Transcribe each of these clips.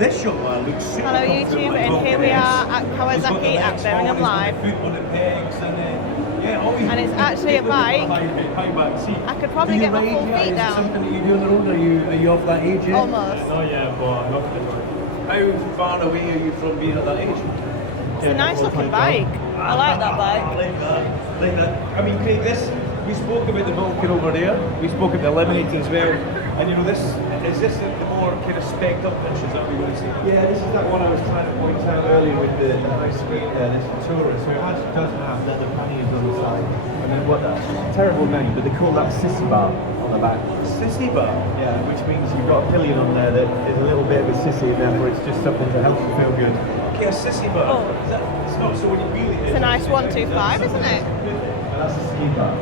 This young man looks super Hello comfortable YouTube, as and well. here we are at He's got Kawasaki the at legs Birmingham forward, Live. he's got the foot on the pegs, and And it's actually a bike. High back seat. I could probably Do you get my ride full yet? feet Is it down. something that you do on the road? Are you of that age yet? Almost. Oh yeah, but not the road. How far away are you from being at that age? It's a nice looking bike. I like that I bike. like that. Like that. I mean, Craig, we spoke about the Vulcan over there. We spoke about the Eliminator as well. And you know, is this the more kind of spec'd up pictures that we're going to see? Yeah, this is that one I was trying to point out earlier with the high screen there. This is Tourist, so it actually does have leather panniers on the side. And then what that terrible name, but they call that sissy bar on the back. Sissy bar? Yeah, which means you've got a pillion on there that is a little bit of a sissy, and therefore it's just something to help you feel good. Okay, a sissy bar. Oh. It's not so when you wheel it. It's a nice 125, isn't it? And that's a ski bar.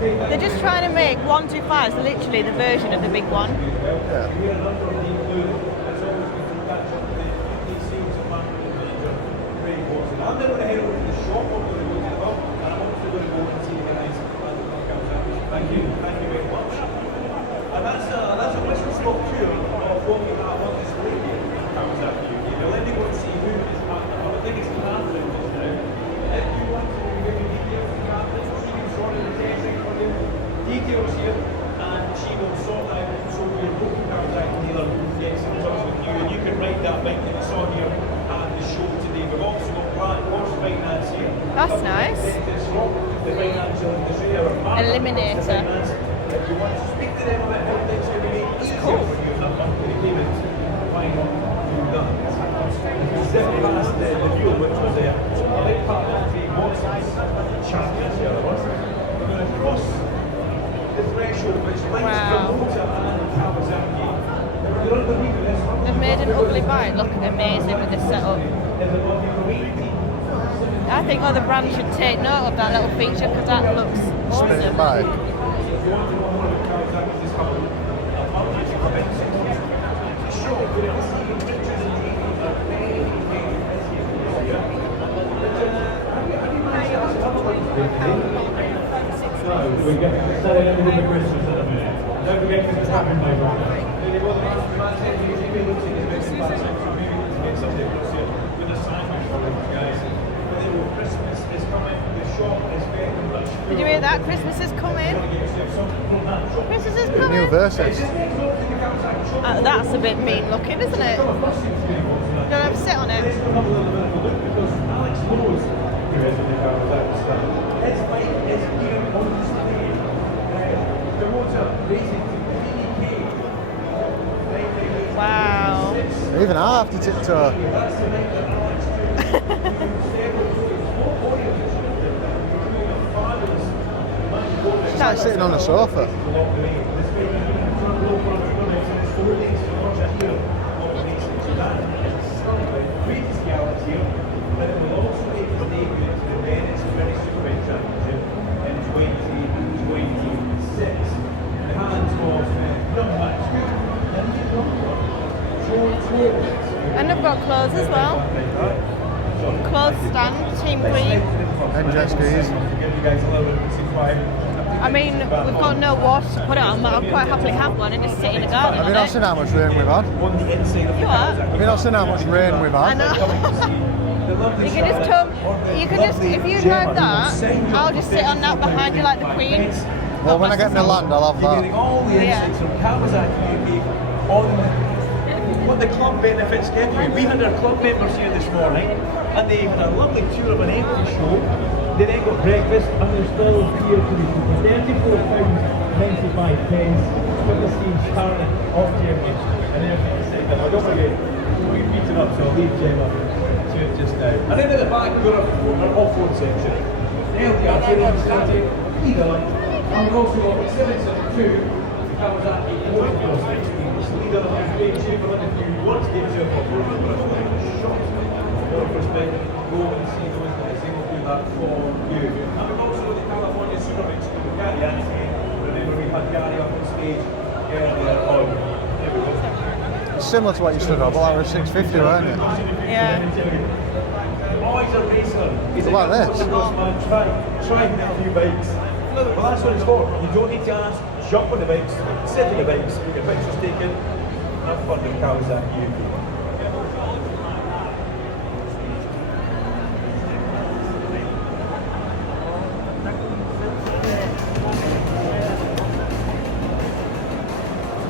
They're just trying to make 125s literally the version of the big one. Yeah. I'm going to head over to the shop over the road as well, and I'm also going to go and see the guys. Thank you very much. And that's a whistle stop tour of what we have on display here in Kawasaki. Now let me go and see who is I think it's Catherine just now. If you want to give me details of Catherine, she can sort of the testing for you. Details here, and she will sort out so your local Kawasaki dealer gets in touch with you, and you can ride that bike that you saw here at the show today. We've also got Black Horse Finance here. That's nice. The financial industry, our partner, Eliminator. the finance. If you want to speak to them about how things can be made easier for you in that monthly payment, why not do that? Zip past the view, which was a big part of the motorcycle champions here of us. We're going to cross the threshold which links Promoter and Kawasaki. You're underneath this one. They've made an ugly bike look amazing with this setup. There's a lot of people. I think other brands should take note of that little feature because that looks Spinning awesome. bike. We get started with the questions in a minute. Don't forget to tap in my Did you hear that? Christmas is coming. Christmas is coming. New verses. That's a bit mean looking, isn't it? Don't have to sit on it. Wow. Even I have to tiptoe. It's like sitting on a sofa. And they've got clothes as well. Clothes stand, Team Green. And jet skis. I mean, we've got no water to put it on, but I'll quite happily have one and just sit in the garden. Have you not seen how much rain we've had? You what? Have you not seen how much rain we've I had? know. You can just come, if you drive that, I'll just sit on that behind you like the Queen. Well, when I get my land, I'll have You're getting that. all the Yeah. insights from Kawasaki UK on what the club benefits give you. We had our club members here this morning, and they had a lovely tour of an empty show. They then got breakfast, and they're still here to be £34.95 with the Steve Charlie off to your kitchen and everything to say. But don't forget, we're beaten up, so I'll leave Gemma to it just now. And then at the back, we've got our off-road section. LDR, and we've also got 772 Kawasaki Motorcycle experience. Leader of the great chamber, if you want to get yourself a shot or perspective, go and see those guys. They will do that for you. And we've also got the California Super Mix with Gary Anthony. Remember, we had Gary up on stage earlier on. It's similar to what you stood on, but that was 650, weren't it? Yeah. Boys are racing. He's What about this? Try a few bikes. Well, that's what it's for. You don't need to ask. Jump on the bikes, sit on the bikes, get pictures taken, Have fun with Kawasaki.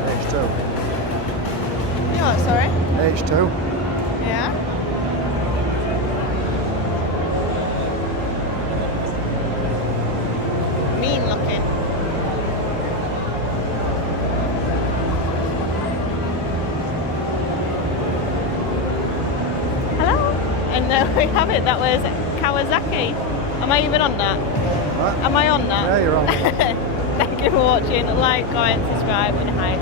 H2. You what, sorry? H2. Yeah. Mean looking. Hello. And there we have it. That was Kawasaki. Am I even on that? What? Am I on that? Yeah, you're on. Thank you for watching. Like, comment, subscribe, and hi.